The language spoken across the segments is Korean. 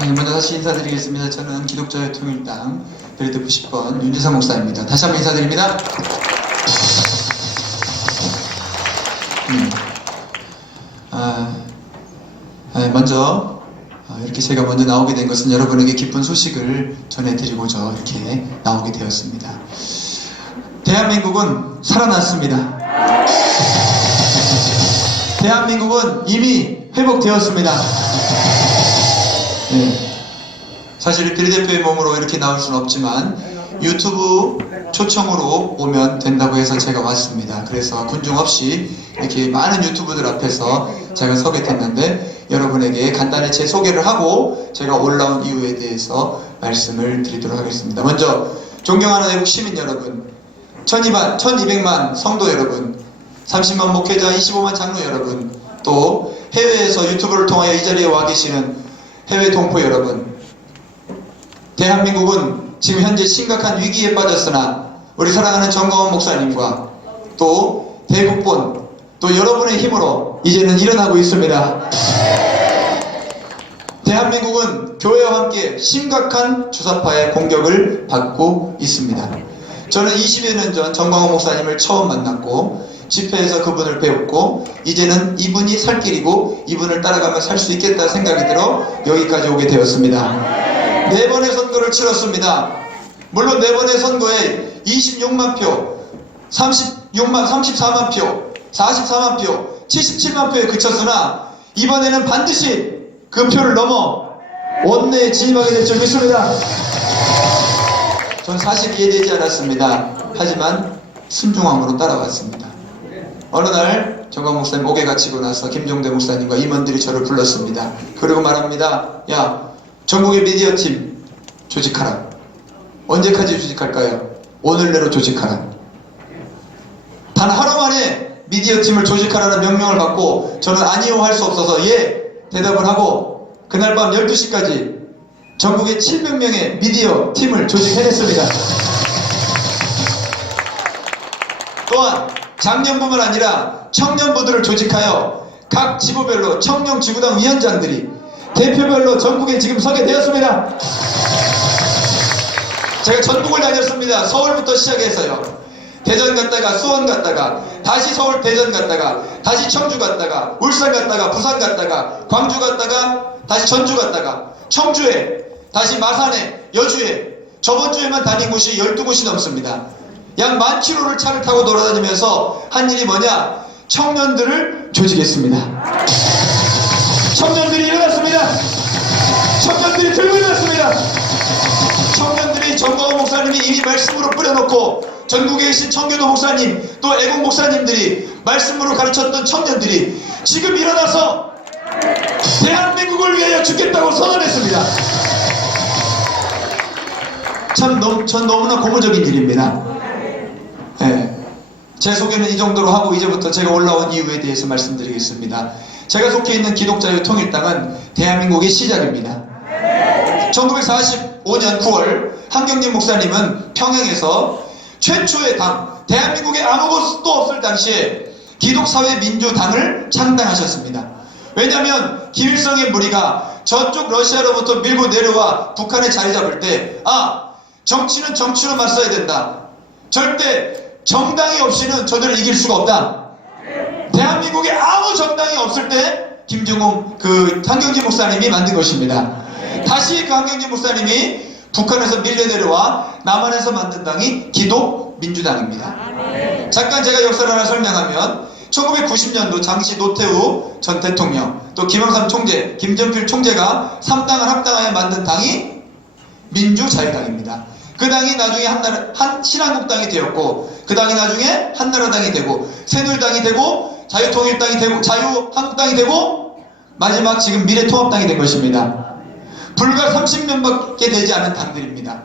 네, 먼저 다시 인사드리겠습니다. 저는 기독자의 통일당 베리드 90번 윤지성 목사입니다. 다시 한번 인사드립니다. 음. 아, 아, 먼저 아, 이렇게 제가 먼저 나오게 된 것은 여러분에게 기쁜 소식을 전해드리고자 이렇게 나오게 되었습니다. 대한민국은 살아났습니다. 대한민국은 이미 회복되었습니다. 네. 사실 비례대표의 몸으로 이렇게 나올 수는 없지만 유튜브 초청으로 오면 된다고 해서 제가 왔습니다. 그래서 군중 없이 이렇게 많은 유튜브들 앞에서 제가 서게 됐는데 여러분에게 간단히 제 소개를 하고 제가 올라온 이유에 대해서 말씀을 드리도록 하겠습니다. 먼저 존경하는 애국 시민 여러분, 1200만, 1200만 성도 여러분, 30만 목회자, 25만 장로 여러분, 또 해외에서 유튜브를 통하여 이 자리에 와 계시는 해외 동포 여러분, 대한민국은 지금 현재 심각한 위기에 빠졌으나 우리 사랑하는 정광훈 목사님과 또 대국본 또 여러분의 힘으로 이제는 일어나고 있습니다. 대한민국은 교회와 함께 심각한 주사파의 공격을 받고 있습니다. 저는 20여 년 전 정광훈 목사님을 처음 만났고 집회에서 그분을 배웠고 이제는 이분이 살 길이고 이분을 따라가면 살 수 있겠다 생각이 들어 여기까지 오게 되었습니다. 네 번의 선거를 치렀습니다. 물론 네 번의 선거에 26만 표, 36만, 34만 표, 44만 표, 77만 표에 그쳤으나 이번에는 반드시 그 표를 넘어 원내에 진입하게 될 줄 믿습니다. 전 사실 이해되지 않았습니다. 하지만 순종함으로 따라왔습니다. 어느 날 정광 목사님 옥에 갇히고 나서 김종대 목사님과 임원들이 저를 불렀습니다. 그리고 말합니다. 야, 전국의 미디어 팀 조직하라. 언제까지 조직할까요? 오늘 내로 조직하라. 단 하루 만에 미디어 팀을 조직하라는 명령을 받고 저는 아니요 할 수 없어서 예 대답을 하고 그날 밤 12시까지 전국의 700명의 미디어 팀을 조직해냈습니다. 또한 작년뿐만 아니라 청년부들을 조직하여 각 지부별로 청년 지구당 위원장들이 대표별로 전국에 지금 서게 되었습니다. 제가 전국을 다녔습니다. 서울부터 시작해서요. 대전 갔다가 수원 갔다가 다시 서울 대전 갔다가 다시 청주 갔다가 울산 갔다가 부산 갔다가 광주 갔다가 다시 전주 갔다가 청주에 다시 마산에 여주에 저번 주에만 다닌 곳이 12곳이 넘습니다. 약만 킬로를 차를 타고 돌아다니면서 한 일이 뭐냐? 청년들을 조직했습니다. 청년들이 일어났습니다. 청년들이 들고 일어났습니다. 청년들이 정광호 목사님이 이미 말씀으로 뿌려놓고 전국에 계신 청교도 목사님 또 애국 목사님들이 말씀으로 가르쳤던 청년들이 지금 일어나서 대한민국을 위하여 죽겠다고 선언했습니다. 참 전 너무나 고무적인 일입니다. 예. 제 소개는 이 정도로 하고 이제부터 제가 올라온 이유에 대해서 말씀드리겠습니다. 제가 속해 있는 기독자유 통일당은 대한민국의 시작입니다. 1945년 9월 한경진 목사님은 평양에서 최초의 당, 대한민국에 아무것도 없을 당시에 기독사회민주당을 창당하셨습니다. 왜냐하면 김일성의 무리가 저쪽 러시아로부터 밀고 내려와 북한에 자리 잡을 때, 아, 정치는 정치로 맞서야 된다. 절대 정당이 없이는 저들을 이길 수가 없다. 대한민국에 아무 정당이 없을 때 김정은 그 한경진 목사님이 만든 것입니다. 다시 그 한경진 목사님이 북한에서 밀려 내려와 남한에서 만든 당이 기독 민주당입니다. 잠깐 제가 역사를 하나 설명하면 1990년도 당시 노태우 전 대통령 또 김영삼 총재, 김정필 총재가 3당을 합당하여 만든 당이 민주자유당입니다. 그 당이 나중에 한나라, 한 신한국당이 되었고 그 당이 나중에 한나라당이 되고 새누리당이 되고 자유통일당이 되고 자유한국당이 되고 마지막 지금 미래통합당이 된 것입니다. 불과 30년밖에 되지 않은 당들입니다.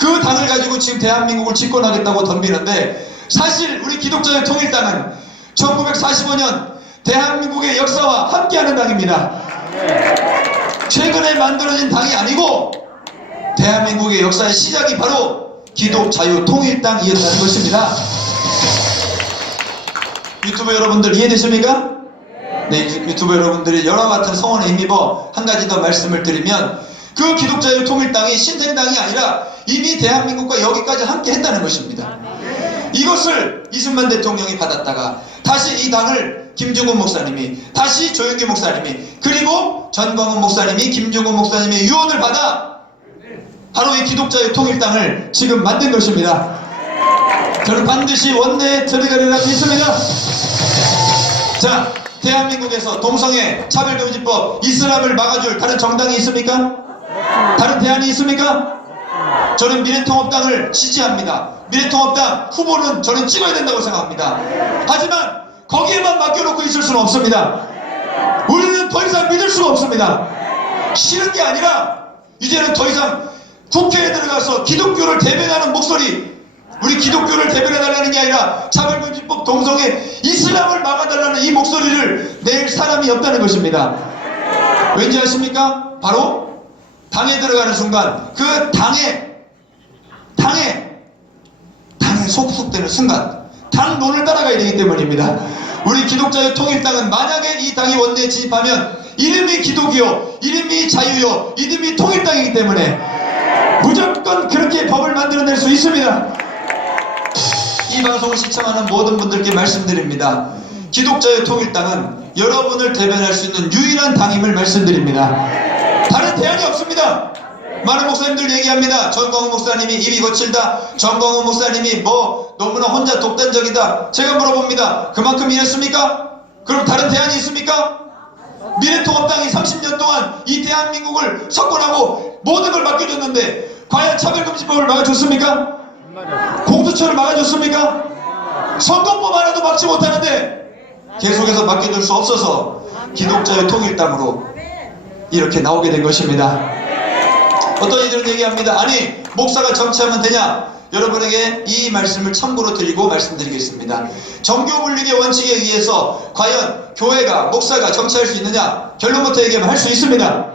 그 당을 가지고 지금 대한민국을 집권하겠다고 덤비는데 사실 우리 기독자의 통일당은 1945년 대한민국의 역사와 함께하는 당입니다. 최근에 만들어진 당이 아니고 대한민국의 역사의 시작이 바로 기독 자유 통일당이었다는 것입니다. 유튜브 여러분들 이해되십니까? 네, 유- 유튜브 여러분들이 여러 같은 성원에 힘입어 한 가지 더 말씀을 드리면 그 기독자유 통일당이 신생당이 아니라 이미 대한민국과 여기까지 함께 했다는 것입니다. 이것을 이승만 대통령이 받았다가 다시 이 당을 김중훈 목사님이 다시 조영기 목사님이 그리고 전광훈 목사님이 김중훈 목사님의 유언을 받아 바로 이 기독자유 통일당을 지금 만든 것입니다. 저는 반드시 원내에 들어가리라 믿습니다. 자, 대한민국에서 동성애 차별금지법 이슬람을 막아줄 다른 정당이 있습니까? 다른 대안이 있습니까? 저는 미래통합당을 지지합니다. 미래통합당 후보는 저는 찍어야 된다고 생각합니다. 하지만 거기에만 맡겨놓고 있을 수는 없습니다. 우리는 더 이상 믿을 수가 없습니다. 싫은 게 아니라 이제는 더 이상 국회에 들어가서 기독교를 대변하는 목소리 우리 기독교를 대변해달라는 게 아니라 차별금지법 동성애 이슬람을 막아달라는 이 목소리를 낼 사람이 없다는 것입니다. 왠지 아십니까? 바로 당에 들어가는 순간 그 당에 당에 당에 속속되는 순간 당론을 따라가야 되기 때문입니다. 우리 기독자의 통일당은 만약에 이 당이 원내에 진입하면 이름이 기독이요, 이름이 자유요, 이름이 통일당이기 때문에 무조건 그렇게 법을 만들어낼 수 있습니다. 이 방송을 시청하는 모든 분들께 말씀드립니다. 기독자의 통일당은 여러분을 대변할 수 있는 유일한 당임을 말씀드립니다. 다른 대안이 없습니다. 많은 목사님들 얘기합니다. 전광훈 목사님이 입이 거칠다. 전광훈 목사님이 뭐 너무나 혼자 독단적이다. 제가 물어봅니다. 그만큼 이랬습니까? 그럼 다른 대안이 있습니까? 미래통합당이 30년 동안 이 대한민국을 석권하고 모든 걸 맡겨줬는데 과연 차별금지법을 막아줬습니까? 공수처를 막아줬습니까? 선거법 하나도 막지 못하는데 계속해서 맡겨둘 수 없어서 기독자의 통일당으로 이렇게 나오게 된 것입니다. 어떤 이들은 얘기합니다. 아니 목사가 정치하면 되냐? 여러분에게 이 말씀을 참고로 드리고 말씀드리겠습니다. 정교분리의 원칙에 의해서 과연 교회가 목사가 정치할 수 있느냐? 결론부터 얘기하면 할 수 있습니다.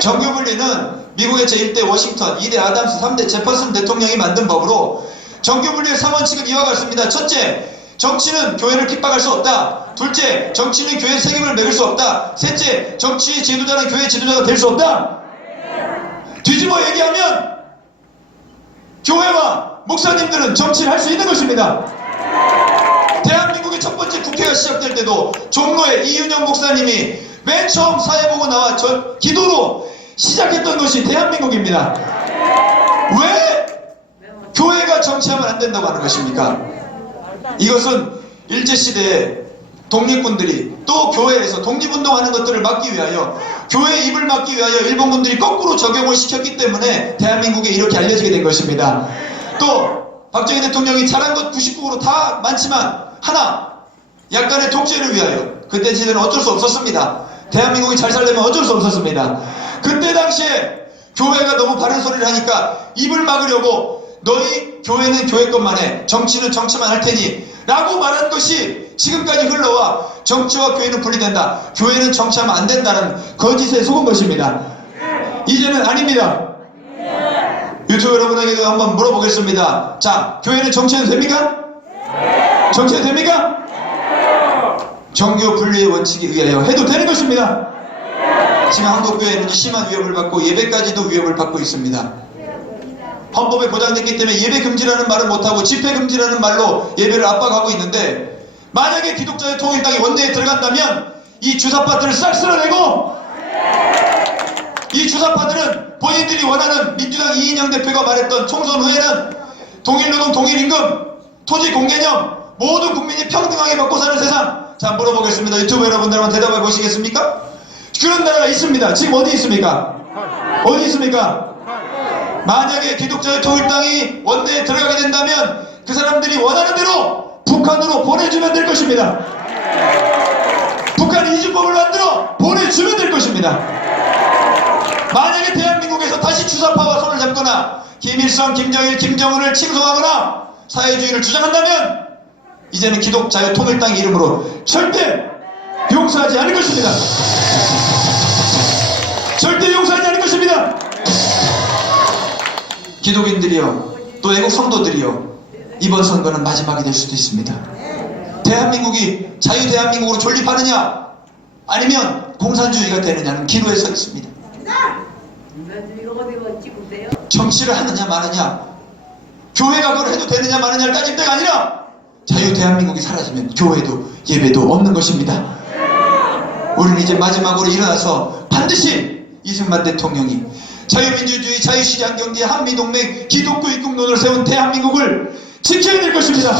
정교분리는 미국의 제1대 워싱턴, 2대 아담스, 3대 제퍼슨 대통령이 만든 법으로 정교분리의 3원칙은 이와 같습니다. 첫째, 정치는 교회를 핍박할 수 없다. 둘째, 정치는 교회 책임을 매길 수 없다. 셋째, 정치 지도자는 교회 지도자가 될 수 없다. 뒤집어 얘기하면 교회와 목사님들은 정치를 할 수 있는 것입니다. 대한민국의 첫 번째 국회가 시작될 때도 종로에 이윤영 목사님이 맨 처음 사회 보고 나와 저 기도로 시작했던 것이 대한민국입니다. 왜 교회가 정치하면 안 된다고 하는 것입니까? 이것은 일제시대에 독립군들이 또 교회에서 독립운동하는 것들을 막기 위하여 교회의 입을 막기 위하여 일본군들이 거꾸로 적용을 시켰기 때문에 대한민국에 이렇게 알려지게 된 것입니다. 또 박정희 대통령이 잘한 것 99%다 많지만 하나 약간의 독재를 위하여 그때 시대는 어쩔 수 없었습니다. 대한민국이 잘 살려면 어쩔 수 없었습니다. 그때 당시에 교회가 너무 바른 소리를 하니까 입을 막으려고 너희 교회는 교회 것만 해 정치는 정치만 할 테니 라고 말한 것이 지금까지 흘러와 정치와 교회는 분리된다. 교회는 정치하면 안 된다는 거짓에 속은 것입니다. 이제는 아닙니다. 유튜브 여러분에게도 한번 물어보겠습니다. 자, 교회는 정치해도 됩니까? 정치해도 됩니까? 정교 분리의 원칙에 의하여 해도 되는 것입니다. 지금 한국교회는 심한 위협을 받고 예배까지도 위협을 받고 있습니다. 헌법에 보장됐기 때문에 예배 금지라는 말은 못하고 집회 금지라는 말로 예배를 압박하고 있는데 만약에 기독자의 통일당이 원내에 들어간다면 이 주사파들을 싹 쓸어내고 이 주사파들은 본인들이 원하는 민주당 이인영 대표가 말했던 총선 후에는 동일노동 동일임금 토지 공개념 모든 국민이 평등하게 먹고 사는 세상 자 물어보겠습니다 유튜브 여러분들 한번 대답해 보시겠습니까? 그런 나라가 있습니다 지금 어디 있습니까? 어디 있습니까? 만약에 기독자의 통일당이 원내에 들어가게 된다면 그 사람들이 원하는 대로 북한으로 보내주면 될 것입니다. 북한 이주법을 만들어 보내주면 될 것입니다. 만약에 대한민국에서 다시 주사파와 손을 잡거나 김일성, 김정일, 김정은을 칭송하거나 사회주의를 주장한다면 이제는 기독자유 통일당 이름으로 절대 용서하지 않을 것입니다. 기독인들이요 또 애국 성도들이요 이번 선거는 마지막이 될 수도 있습니다 대한민국이 자유 대한민국으로 존립하느냐 아니면 공산주의가 되느냐는 기로에 서 있습니다. 정치를 하느냐 마느냐 교회가 그걸 해도 되느냐 마느냐를 따질 때가 아니라 자유 대한민국이 사라지면 교회도 예배도 없는 것입니다. 우리는 이제 마지막으로 일어나서 반드시 이승만 대통령이 자유민주주의, 자유시장 경제, 한미동맹, 기독교 입국론을 세운 대한민국을 지켜야 될 것입니다.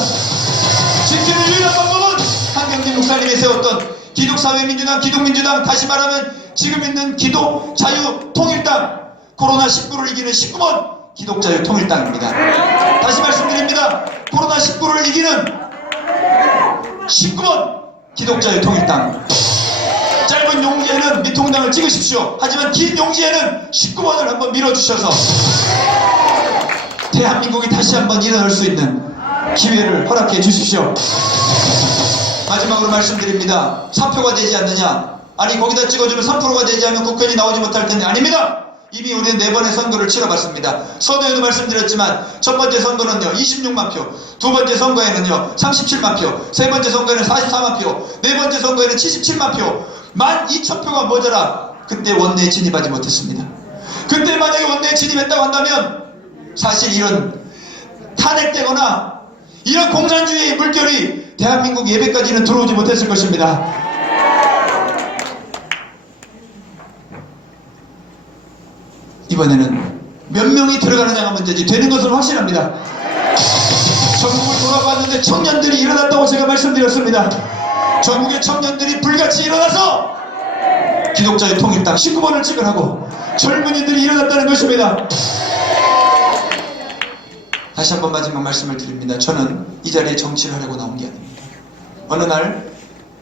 지키는 유일한 방법은 한경진 목사님이 세웠던 기독사회민주당, 기독민주당, 다시 말하면 지금 있는 기독 자유 통일당, 코로나19를 이기는 19번 기독자유 통일당입니다. 다시 말씀드립니다. 코로나19를 이기는 19번 기독자유 통일당. 짧은 용지에는 미통당을 찍으십시오. 하지만 긴 용지에는 19번을 한번 밀어주셔서 대한민국이 다시 한번 일어날 수 있는 기회를 허락해 주십시오. 마지막으로 말씀드립니다. 3표가 되지 않느냐? 아니 거기다 찍어주면 3%가 되지 않으면 국회의원이 나오지 못할 텐데 아닙니다. 이미 우리는 네 번의 선거를 치러봤습니다. 서두에도 말씀드렸지만 첫 번째 선거는요 26만 표, 두 번째 선거에는요 37만 표, 세 번째 선거에는 44만 표, 네 번째 선거에는 77만 표, 12,000표가 모자라 그때 원내에 진입하지 못했습니다. 그때 만약에 원내에 진입했다고 한다면 사실 이런 탄핵되거나 이런 공산주의의 물결이 대한민국 예배까지는 들어오지 못했을 것입니다. 이번에는 몇 명이 들어가느냐가 문제지 되는 것은 확실합니다. 전국을 돌아봤는데 청년들이 일어났다고 제가 말씀드렸습니다. 전국의 청년들이 불같이 일어나서 기독자의 통일당 19번을 찍으라고 젊은이들이 일어났다는 것입니다. 다시 한번 마지막 말씀을 드립니다. 저는 이 자리에 정치를 하려고 나온 게 아닙니다. 어느 날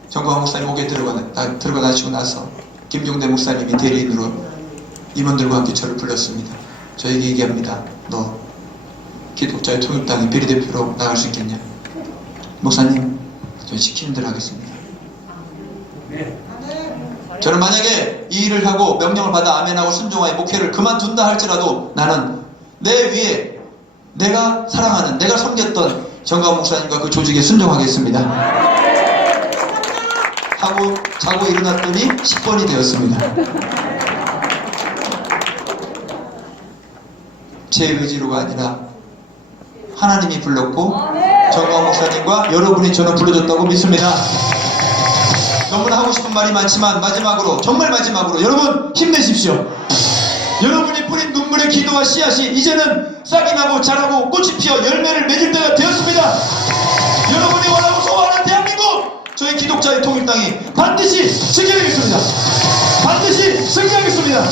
정광 목사님 옥에 들어가, 나시고 나서 김종대 목사님이 대리인으로 임원들과 함께 저를 불렀습니다. 저에게 얘기합니다. 너 기독자의 통일당의 비례대표로 나갈 수 있겠냐? 목사님, 저 시키는 대로 하겠습니다. 저는 만약에 이 일을 하고 명령을 받아 아멘하고 순종하여 목회를 그만둔다 할지라도 나는 내 위에 내가 사랑하는 내가 섬겼던 정강 목사님과 그 조직에 순종하겠습니다. 하고 자고 일어났더니 10번이 되었습니다. 제 의지로가 아니라 하나님이 불렀고 정강 목사님과 여러분이 저는 불러줬다고 믿습니다. 너무나 하고 싶은 말이 많지만 마지막으로 정말 마지막으로 여러분 힘내십시오. 여러분이 뿌린 눈물의 기도와 씨앗이 이제는 싹이 나고 자라고 꽃이 피어 열매를 맺을 때가 되었습니다. 여러분이 원하고 소원하는 대한민국 저희 기독자의 통일당이 반드시 지켜내겠습니다. 반드시 승리하겠습니다.